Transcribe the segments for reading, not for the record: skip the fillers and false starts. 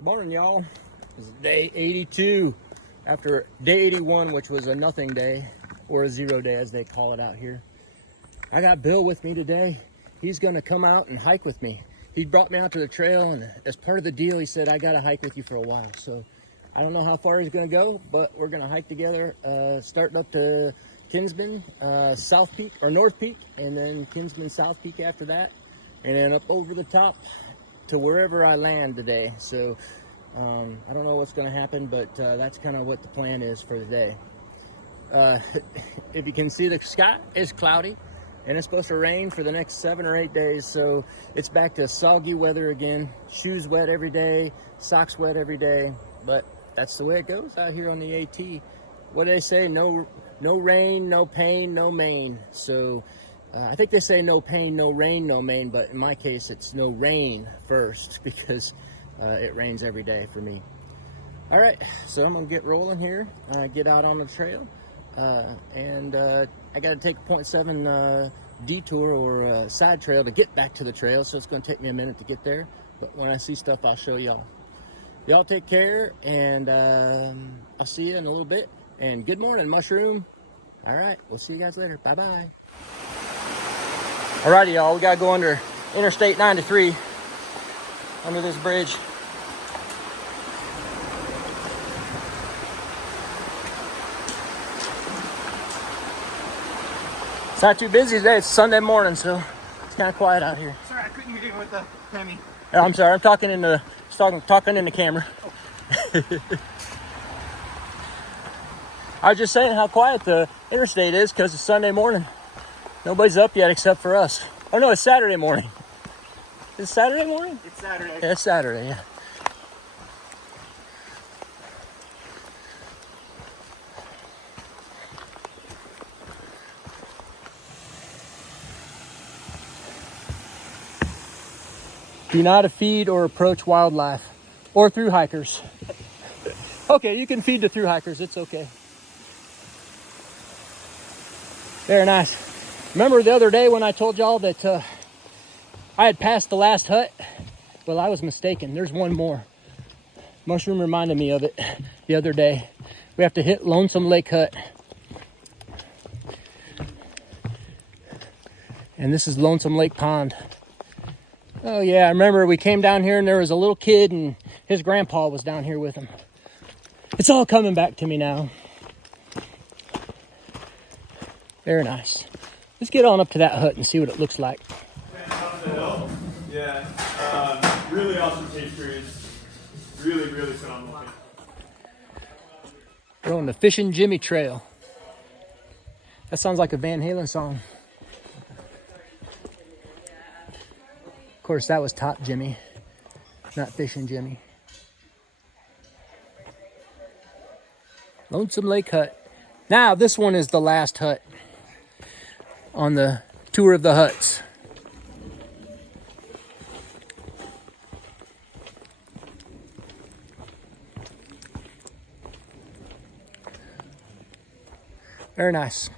Good morning, y'all. This is day 82 after day 81, which was a nothing day, or a 0 day as they call it out here. I got Bill with me today. He's gonna come out and hike with me. He brought me out to the trail, and as part of the deal, he said, I gotta hike with you for a while. So I don't know how far he's gonna go, but we're gonna hike together, starting up to Kinsman, South Peak, or North Peak, and then Kinsman South Peak after that, and then up over the top to wherever I land today. So I don't know what's going to happen, but that's kind of what the plan is for the day. If you can see, the sky is cloudy and it's supposed to rain for the next 7 or 8 days. So it's back to soggy weather again. Shoes wet every day, socks wet every day, but that's the way it goes out here on the AT. What do they say? No rain, no pain, no main. So I think they say no pain, no rain, no main, but in my case, it's no rain first because it rains every day for me. All right, so I'm gonna get rolling here, get out on the trail, and I gotta take a 0.7 detour or side trail to get back to the trail, so it's gonna take me a minute to get there, but when I see stuff, I'll show y'all. Y'all take care, and I'll see you in a little bit, and good morning, Mushroom. All right, we'll see you guys later. Bye-bye. Alrighty, y'all, we gotta go under Interstate 93, under this bridge. It's not too busy today, it's Sunday morning, so it's kind of quiet out here. Sorry, I couldn't hear you with the Pemmy. Oh, I'm sorry, I'm talking in the camera. Oh. I was just saying how quiet the interstate is because it's Sunday morning. Nobody's up yet except for us. Oh no, it's Saturday morning. Is it Saturday morning? It's Saturday. Yeah, it's Saturday, yeah. Do not feed or approach wildlife or through hikers. Okay, you can feed the through hikers, it's okay. Very nice. Remember the other day when I told y'all that I had passed the last hut? Well, I was mistaken. There's one more. Mushroom reminded me of it the other day. We have to hit Lonesome Lake Hut. And this is Lonesome Lake Pond. Oh yeah, I remember we came down here and there was a little kid and his grandpa was down here with him. It's all coming back to me now. Very nice. Let's get on up to that hut and see what it looks like. Yeah, really awesome experience. Really phenomenal. We're on the Fishin' Jimmy Trail. That sounds like a Van Halen song. Of course, that was Top Jimmy, not Fishin' Jimmy. Lonesome Lake Hut. Now, this one is the last hut on the tour of the huts. Very nice.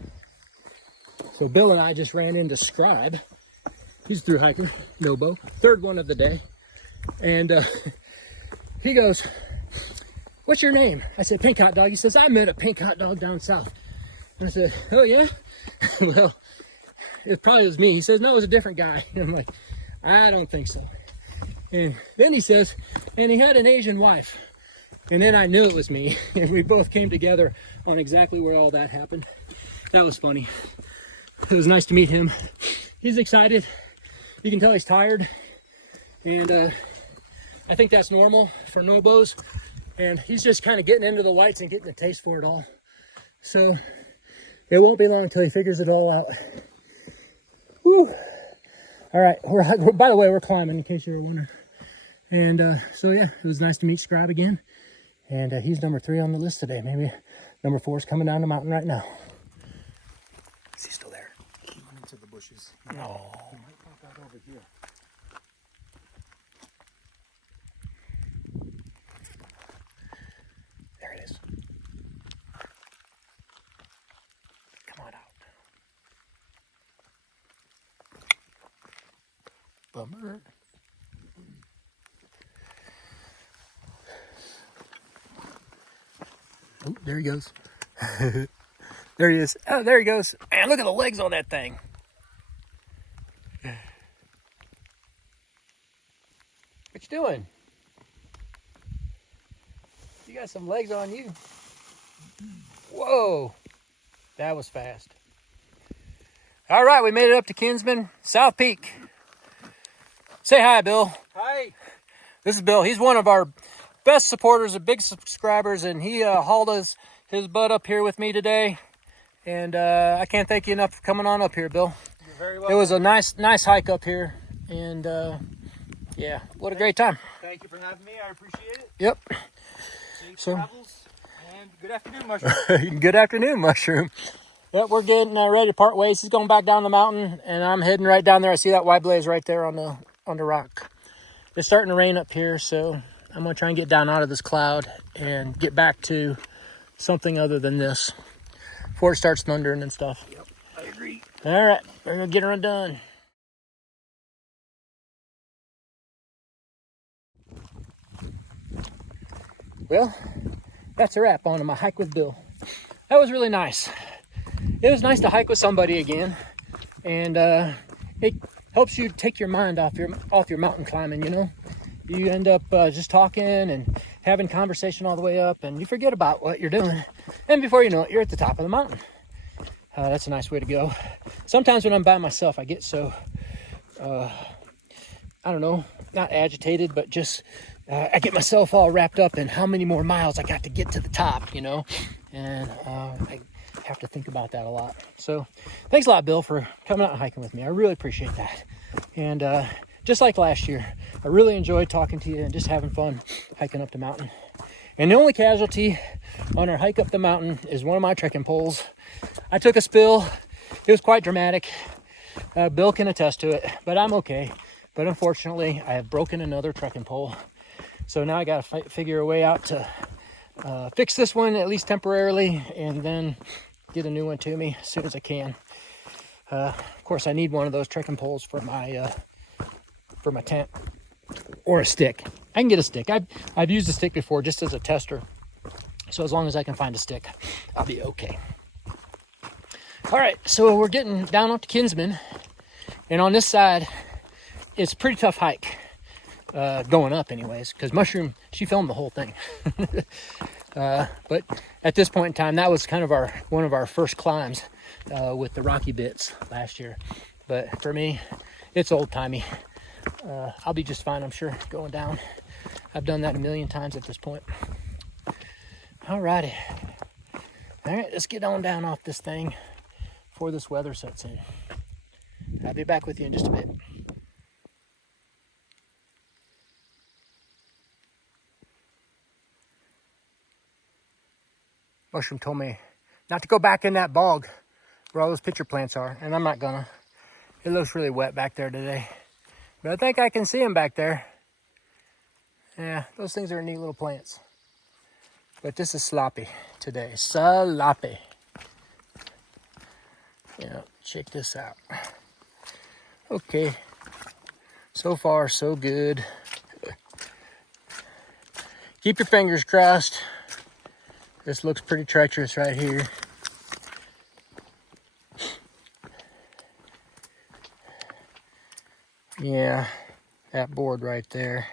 So Bill and I just ran into Scribe. He's a through hiker, Nobo, third one of the day. And he goes, what's your name? I said, Pink Hot Dog. He says, I met a pink hot dog down south. And I said, oh yeah? Well, it probably was me. He says, no, it was a different guy. And I'm like, I don't think so. And then he says, and he had an Asian wife. And then I knew it was me. And we both came together on exactly where all that happened. That was funny. It was nice to meet him. He's excited. You can tell he's tired. And I think that's normal for Nobos. And he's just kind of getting into the whites and getting a taste for it all. So it won't be long until he figures it all out. Whew. All right, by the way, we're climbing in case you were wondering. And so yeah, it was nice to meet Scribe again. And he's number 3 on the list today. Maybe number 4 is coming down the mountain right now. Is he still there? He went into the bushes. No. He might pop out over here. There it is. Come on out. Bummer. Oh, there he goes. There he is. Oh, there he goes. Man, look at the legs on that thing. What you doing? You got some legs on you. Whoa, that was fast. All right, we made it up to Kinsman, South Peak. Say hi, Bill. Hi. This is Bill. He's one of our best supporters, and big subscribers, and he hauled his butt up here with me today. And I can't thank you enough for coming on up here, Bill. You're very welcome. It was a nice hike up here, and yeah, what a great time. Thank you for having me. I appreciate it. Yep. Safe So- travels. And good afternoon, Mushroom. Good afternoon, Mushroom. Yep, we're getting ready to part ways. He's going back down the mountain, and I'm heading right down there. I see that white blaze right there on the rock. It's starting to rain up here, so I'm going to try and get down out of this cloud and get back to something other than this before it starts thundering and stuff. Yep, I agree. All right, we're going to get her done. Well, that's a wrap on my hike with Bill. That was really nice. It was nice to hike with somebody again, and it helps you take your mind off your mountain climbing. You know, you end up just talking and having conversation all the way up, and you forget about what you're doing, and before you know it, you're at the top of the mountain. That's a nice way to go. Sometimes when I'm by myself, I get so I don't know, not agitated, but just I get myself all wrapped up in how many more miles I got to get to the top, you know, and I have to think about that a lot. So thanks a lot, Bill, for coming out and hiking with me. I really appreciate that. And just like last year, I really enjoyed talking to you and just having fun hiking up the mountain. And the only casualty on our hike up the mountain is one of my trekking poles. I took a spill. It was quite dramatic. Bill can attest to it, but I'm okay. But unfortunately, I have broken another trekking pole. So now I got to figure a way out to fix this one, at least temporarily, and then get a new one to me as soon as I can. Of course, I need one of those trekking poles for my tent, or a stick. I can get a stick. I've used a stick before just as a tester. So as long as I can find a stick, I'll be okay. All right, so we're getting down up to Kinsman, and on this side, it's a pretty tough hike. Going up anyways, because Mushroom, she filmed the whole thing. But at this point in time, that was kind of one of our first climbs with the rocky bits last year. But for me, it's old-timey. I'll be just fine, I'm sure, going down. I've done that a million times at this point. Alrighty. All right, let's get on down off this thing before this weather sets in. I'll be back with you in just a bit. Mushroom told me not to go back in that bog where all those pitcher plants are, and I'm not gonna. It looks really wet back there today, but I think I can see them back there. Yeah, those things are neat little plants. But this is sloppy today, sloppy. Yeah, check this out. Okay, so far so good. Keep your fingers crossed. This looks pretty treacherous right here. Yeah, that board right there.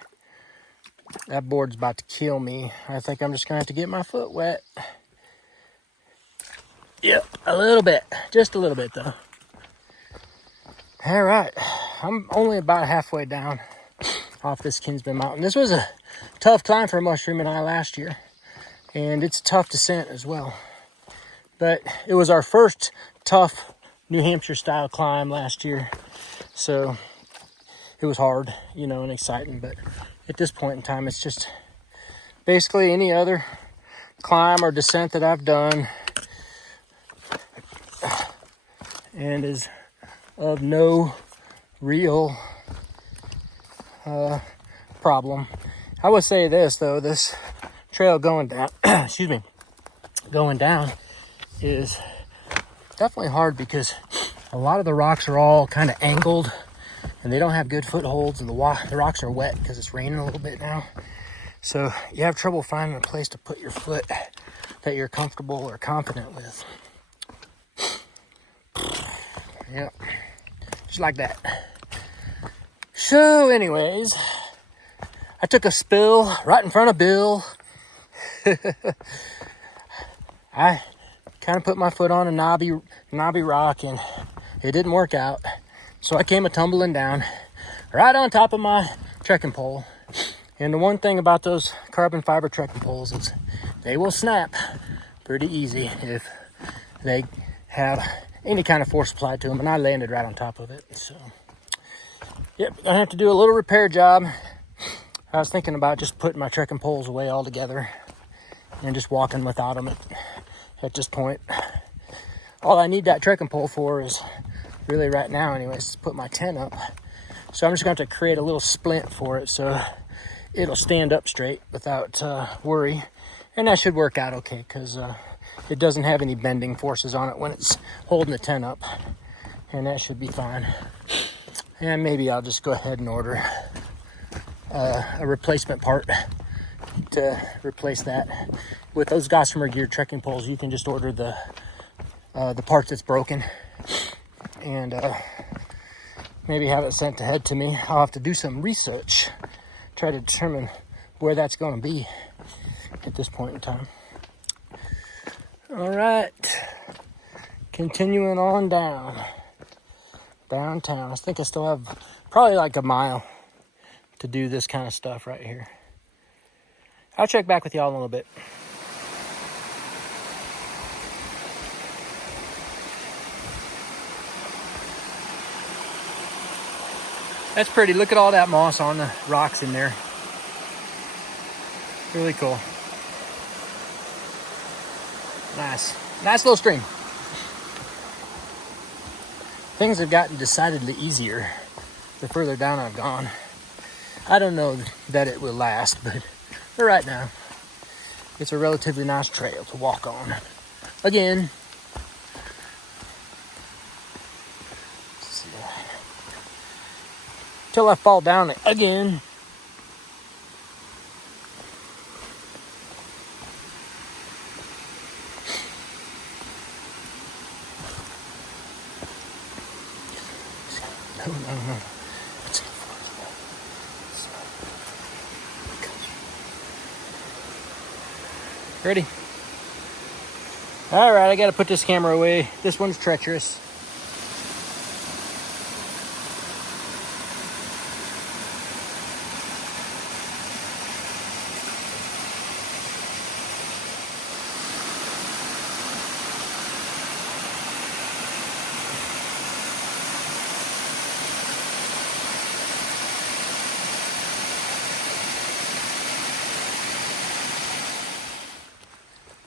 That board's about to kill me. I think I'm just gonna have to get my foot wet. Yep, a little bit. Just a little bit though. All right, I'm only about halfway down off this Kinsman Mountain. This was a tough climb for Mushroom and I last year. And it's a tough descent as well. But it was our first tough New Hampshire style climb last year. So it was hard, you know, and exciting. But at this point in time, it's just basically any other climb or descent that I've done. And is of no real problem. I would say this though, this trail going down, excuse me, going down is definitely hard because a lot of the rocks are all kind of angled and they don't have good footholds, and the rocks are wet because it's raining a little bit now. So you have trouble finding a place to put your foot that you're comfortable or confident with. Yep, just like that. So anyways, I took a spill right in front of Bill. I kind of put my foot on a knobby rock and it didn't work out. So I came a-tumbling down right on top of my trekking pole. And the one thing about those carbon fiber trekking poles is they will snap pretty easy if they have any kind of force applied to them. And I landed right on top of it. So, yep, I have to do a little repair job. I was thinking about just putting my trekking poles away altogether and just walking without them at this point. All I need that trekking pole for is really right now anyways, to put my tent up. So I'm just going to have to create a little splint for it so it'll stand up straight without worry. And that should work out okay because it doesn't have any bending forces on it when it's holding the tent up. And that should be fine. And maybe I'll just go ahead and order a replacement part to replace that. With those Gossamer Gear trekking poles, you can just order the part that's broken and maybe have it sent ahead to me. I'll have to do some research, try to determine where that's going to be at this point in time. All right, continuing on downtown. I think I still have probably like a mile to do this kind of stuff right here. I'll check back with y'all in a little bit. That's pretty. Look at all that moss on the rocks in there. Really cool. Nice. Nice little stream. Things have gotten decidedly easier the further down I've gone. I don't know that it will last, but for right now, it's a relatively nice trail to walk on. Again, till I fall down again. No. Ready? All right, I got to put this camera away. This one's treacherous.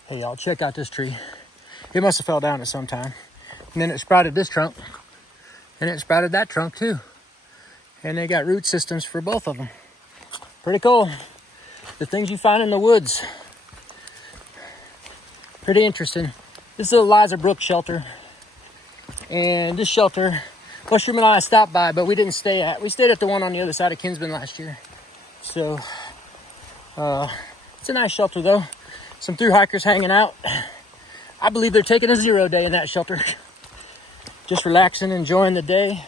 Hey y'all, check out this tree. It must have fell down at some time. And then it sprouted this trunk. And it sprouted that trunk too. And they got root systems for both of them. Pretty cool. The things you find in the woods. Pretty interesting. This is a Liza Brook shelter. And this shelter, Mushroom and I stopped by, but we didn't stay at. We stayed at the one on the other side of Kinsman last year. So, it's a nice shelter though. Some through hikers hanging out. I believe they're taking a 0 day in that shelter. Just relaxing, enjoying the day.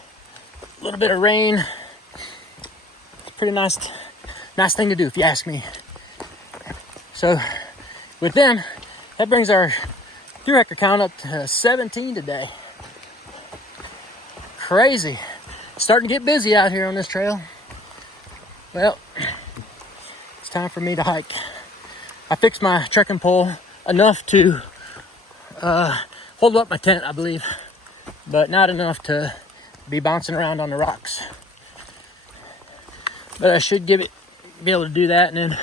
A little bit of rain. It's a pretty nice thing to do if you ask me. So with them, that brings our through hiker count up to 17 today. Crazy. Starting to get busy out here on this trail. Well, it's time for me to hike. I fixed my trekking pole enough to hold up my tent, I believe, but not enough to be bouncing around on the rocks. But I should be able to do that, and then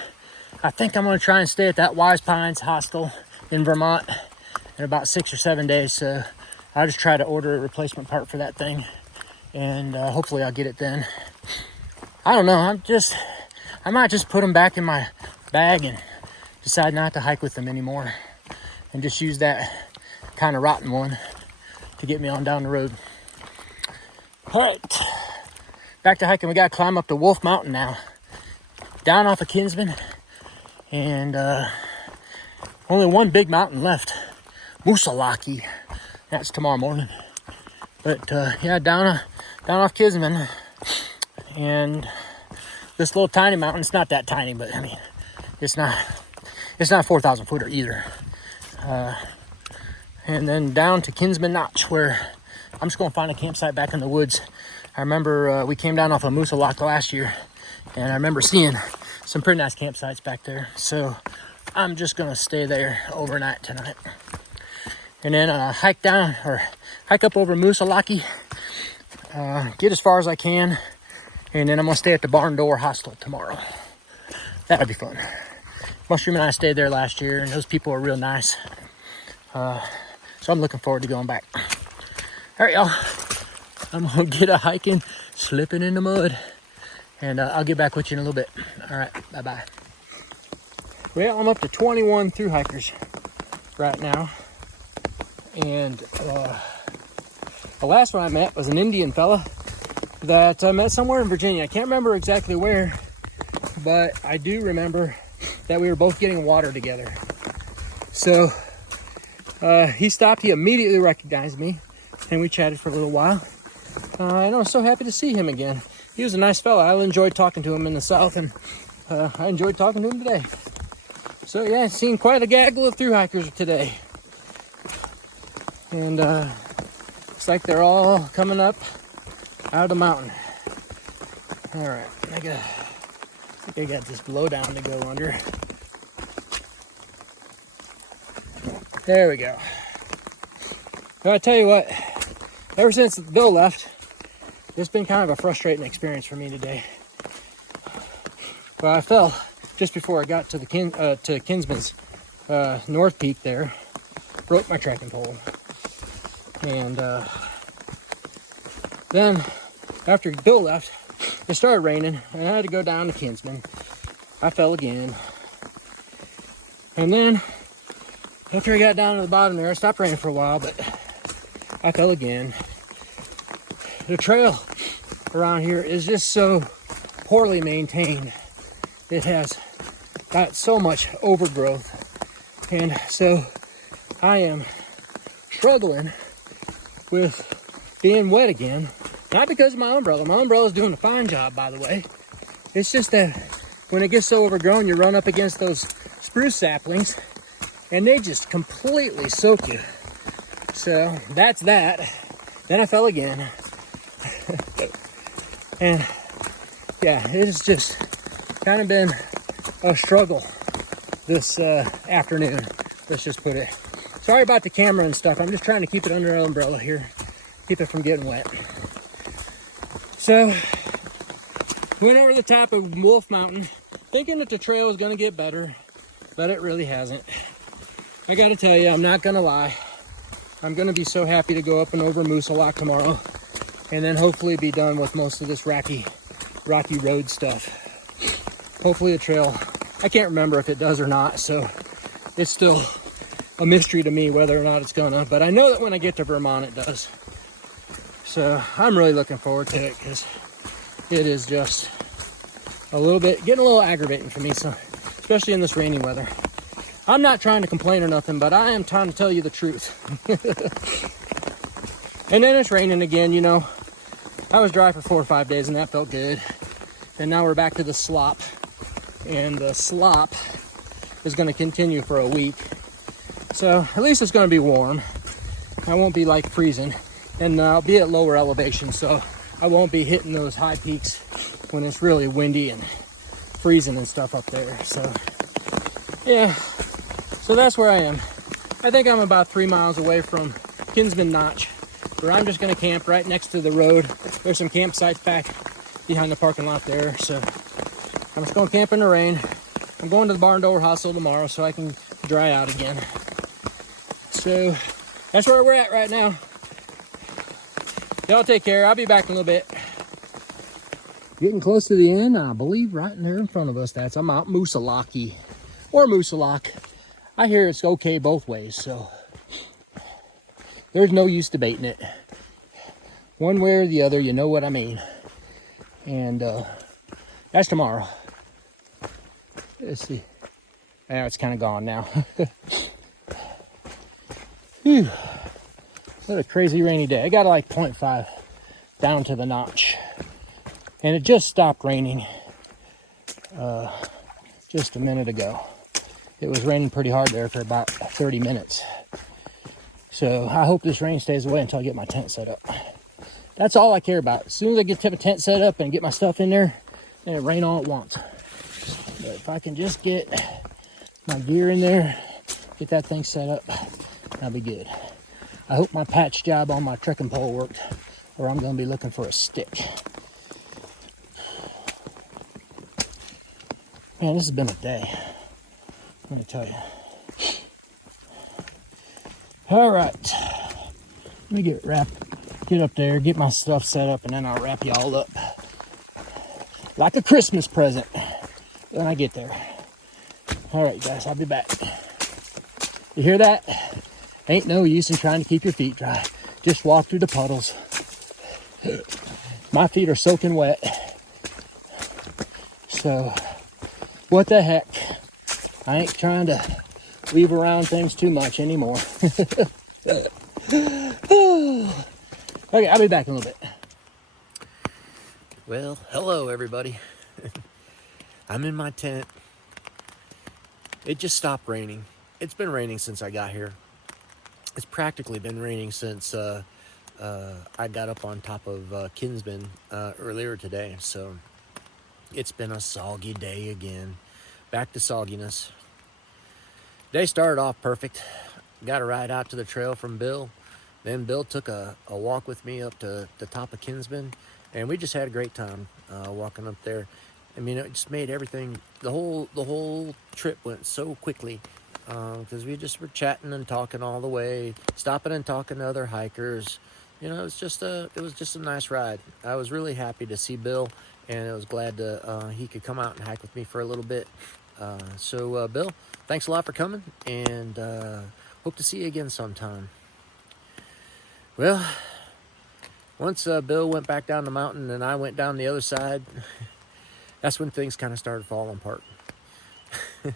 I think I'm going to try and stay at that Wise Pines hostel in Vermont in about 6 or 7 days. So I'll just try to order a replacement part for that thing, and hopefully I'll get it then. I don't know. I might just put them back in my bag and decide not to hike with them anymore and just use that kind of rotten one to get me on down the road. All right, back to hiking. We got to climb up to Wolf Mountain now, down off of Kinsman, and Only one big mountain left, Musa Lock. That's tomorrow morning. But yeah, down off Kisman, and this little tiny mountain. It's not that tiny, but I mean, it's not a 4,000 footer either. And then down to Kinsman Notch, where I'm just gonna find a campsite back in the woods. I remember we came down off of Musa Lock last year, and I remember seeing some pretty nice campsites back there. So I'm just gonna stay there overnight tonight, and then hike up over Musa Lock, get as far as I can, and then I'm gonna stay at the Barn Door Hostel tomorrow. That'll be fun. Mushroom and I stayed there last year, and those people are real nice. So I'm looking forward to going back. All right, y'all. I'm gonna get a hiking, slipping in the mud, and I'll get back with you in a little bit. All right, bye-bye. Well, I'm up to 21 through hikers right now, and the last one I met was an Indian fella that I met somewhere in Virginia. I can't remember exactly where, but I do remember that we were both getting water together. So he stopped, he immediately recognized me, and we chatted for a little while. And I was so happy to see him again. He was a nice fella. I enjoyed talking to him in the south, and I enjoyed talking to him today. So yeah, I've seen quite a gaggle of through hikers today. And looks like they're all coming up out of the mountain. All right, I think I got this blowdown to go under. There we go. Well, I tell you what, ever since Bill left, it's been kind of a frustrating experience for me today. Well, I fell just before I got to the Kinsman's North Peak there, broke my trekking pole, and then after Bill left, it started raining, and I had to go down to Kinsman. I fell again, and then after I got down to the bottom there, it stopped raining for a while, but I fell again. The trail around here is just so poorly maintained. It has got so much overgrowth, and so I am struggling with being wet again. Not because of my umbrella. My umbrella is doing a fine job, by the way. It's just that when it gets so overgrown, you run up against those spruce saplings, and they just completely soak you. So that's that. Then I fell again. And yeah, it has just kind of been a struggle this afternoon. Let's just put it. Sorry about the camera and stuff. I'm just trying to keep it under an umbrella here. Keep it from getting wet. So, went over the top of Wolf Mountain, thinking that the trail was going to get better, but it really hasn't. I got to tell you, I'm not going to lie. I'm going to be so happy to go up and over Musa Lock tomorrow, and then hopefully be done with most of this rocky road stuff. Hopefully the trail, I can't remember if it does or not, so it's still a mystery to me whether or not it's gonna, but I know that when I get to Vermont it does. So I'm really looking forward to it, because it is just getting a little aggravating for me, so especially in this rainy weather. I'm not trying to complain or nothing, but I am trying to tell you the truth. And then it's raining again, you know. I was dry for 4 or 5 days and that felt good. And now we're back to the slop. And the slop is going to continue for a week. So at least it's going to be warm. I won't be like freezing. And I'll be at lower elevation, so I won't be hitting those high peaks when it's really windy and freezing and stuff up there. So yeah, so that's where I am. I think I'm about 3 miles away from Kinsman Notch, where I'm just going to camp right next to the road. There's some campsites back behind the parking lot there, so I'm just going to camp in the rain. I'm going to the Barn Door Hostel tomorrow so I can dry out again. So that's where we're at right now. Y'all take care. I'll be back in a little bit. Getting close to the end, I believe right in there in front of us, that's I'm out Musa Lock or Musa Lock. I hear it's okay both ways, so there's no use debating it. One way or the other, you know what I mean. And that's tomorrow. Let's see. Now it's kind of gone now. Whew. What a crazy rainy day. I got like 0.5 down to the notch. And it just stopped raining just a minute ago. It was raining pretty hard there for about 30 minutes. So I hope this rain stays away until I get my tent set up. That's all I care about. As soon as I get the tent set up and get my stuff in there, then it rain all at once. But if I can just get my gear in there, get that thing set up, I'll be good. I hope my patch job on my trekking pole worked, or I'm going to be looking for a stick. Man, this has been a day. I'm going to tell you. All right. Let me get up there, get my stuff set up, and then I'll wrap you all up like a Christmas present when I get there. All right, guys, I'll be back. You hear that? Ain't no use in trying to keep your feet dry. Just walk through the puddles. My feet are soaking wet. So, what the heck? I ain't trying to weave around things too much anymore. Okay, I'll be back in a little bit. Well, hello everybody. I'm in my tent. It just stopped raining. It's been raining since I got here. It's practically been raining since I got up on top of Kinsman earlier today. So it's been a soggy day again. Back to sogginess. Day started off perfect. Got a ride out to the trail from Bill. Then Bill took a walk with me up to the top of Kinsman, and we just had a great time walking up there. I mean, it just made everything, the whole trip went so quickly because we just were chatting and talking all the way, stopping and talking to other hikers. You know, it was just a nice ride. I was really happy to see Bill, and I was glad he could come out and hike with me for a little bit. So Bill, thanks a lot for coming, and hope to see you again sometime. Well, once Bill went back down the mountain and I went down the other side, that's when things kind of started falling apart.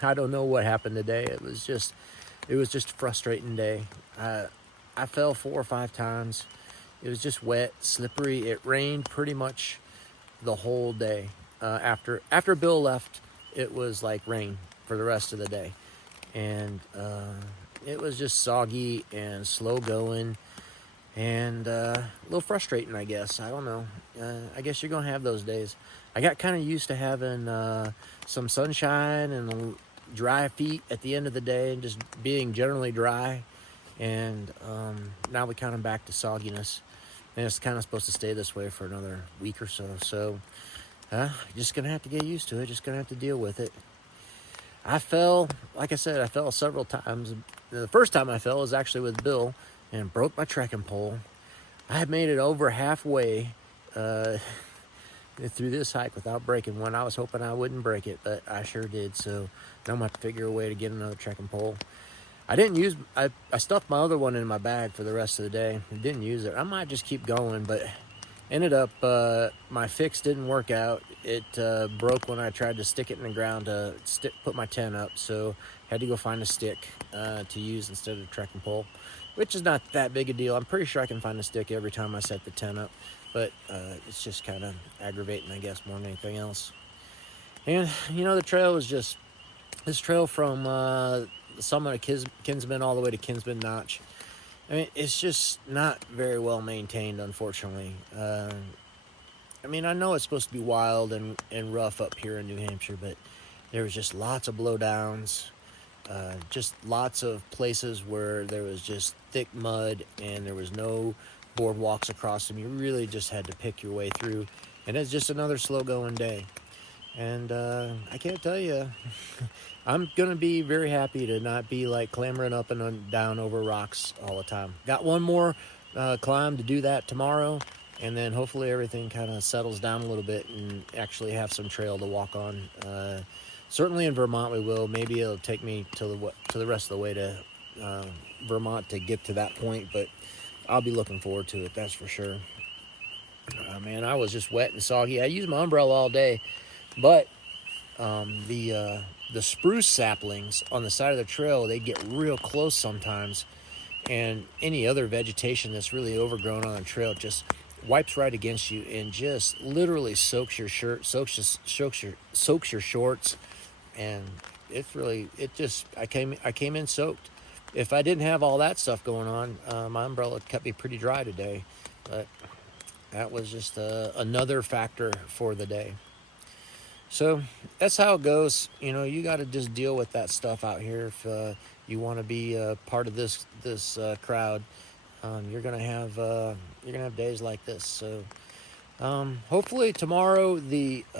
I don't know what happened today. It was just a frustrating day. I fell 4 or 5 times. It was just wet, slippery. It rained pretty much the whole day. After Bill left, it was like rain for the rest of the day. And it was just soggy and slow going. And a little frustrating, I guess. I don't know. I guess you're going to have those days. I got kind of used to having some sunshine and dry feet at the end of the day and just being generally dry. And now we kind of back to sogginess. And it's kind of supposed to stay this way for another week or so. So just going to have to get used to it. Just going to have to deal with it. I fell, like I said, I fell several times. The first time I fell was actually with Bill and broke my trekking pole. I had made it over halfway through this hike without breaking one. I was hoping I wouldn't break it, but I sure did. So now I'm going to have to figure a way to get another trekking pole. I stuffed my other one in my bag for the rest of the day. I didn't use it. I might just keep going, but ended up, my fix didn't work out. It broke when I tried to stick it in the ground to put my tent up. So had to go find a stick to use instead of a trekking pole, which is not that big a deal. I'm pretty sure I can find a stick every time I set the tent up, but it's just kind of aggravating, I guess, more than anything else. And, you know, the trail was just, this trail from the summit of Kinsman all the way to Kinsman Notch, I mean, it's just not very well maintained, unfortunately. I mean, I know it's supposed to be wild and rough up here in New Hampshire, but there was just lots of blowdowns. Just lots of places where there was just thick mud and there was no boardwalks across them. You really just had to pick your way through, and it's just another slow going day. And I can't tell you, I'm gonna be very happy to not be like clambering up and down over rocks all the time. Got one more climb to do that tomorrow, and then hopefully everything kind of settles down a little bit and actually have some trail to walk on. Certainly in Vermont we will. Maybe it'll take me to the rest of the way to Vermont to get to that point, but I'll be looking forward to it, that's for sure. Man, I was just wet and soggy. I used my umbrella all day, but the the spruce saplings on the side of the trail, they get real close sometimes, and any other vegetation that's really overgrown on the trail just wipes right against you and just literally soaks your shirt, soaks your shorts, and I came in soaked. If I didn't have all that stuff going on, my umbrella kept me pretty dry today, but that was just another factor for the day. So that's how it goes. You know, you got to just deal with that stuff out here if you want to be part of this crowd. You're gonna have days like this. So hopefully tomorrow we're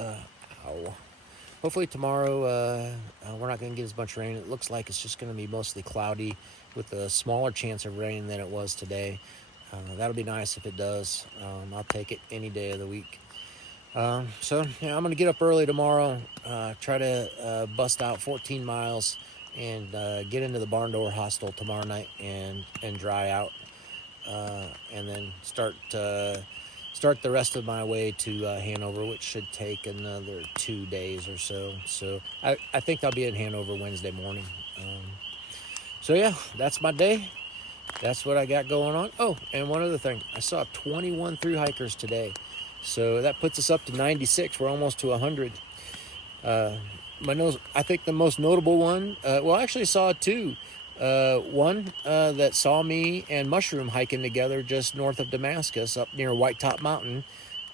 not gonna get as much rain. It looks like it's just gonna be mostly cloudy with a smaller chance of rain than it was today. That'll be nice if it does. I'll take it any day of the week. So yeah, I'm gonna get up early tomorrow, try to bust out 14 miles and get into the barn door hostel tomorrow night and dry out, and then start the rest of my way to Hanover, which should take another 2 days or so. So I think I'll be in Hanover Wednesday morning. So yeah, that's my day. That's what I got going on. Oh, and one other thing. I saw 21 through hikers today. So that puts us up to 96. We're almost to 100. I think the most notable one, I actually saw two. One that saw me and Mushroom hiking together just north of Damascus up near White Top Mountain.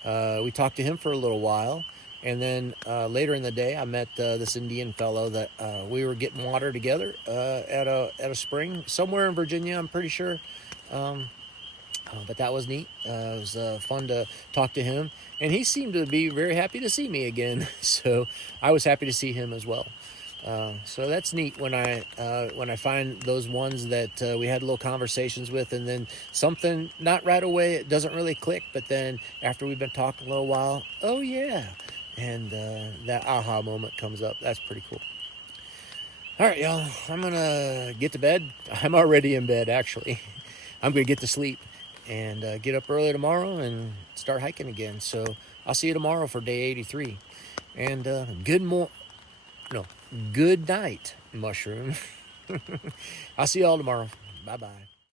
We talked to him for a little while. And then later in the day, I met this Indian fellow that we were getting water together at a spring somewhere in Virginia, I'm pretty sure. But that was neat. It was fun to talk to him. And he seemed to be very happy to see me again. So I was happy to see him as well. So that's neat when I find those ones that we had little conversations with, and then something, not right away, it doesn't really click, but then after we've been talking a little while, oh yeah, and that aha moment comes up. That's pretty cool. All right, y'all, I'm gonna get to bed. I'm already in bed, actually. I'm gonna get to sleep and get up early tomorrow and start hiking again. So I'll see you tomorrow for day 83. And good night, Mushroom. I'll see you all tomorrow. Bye-bye.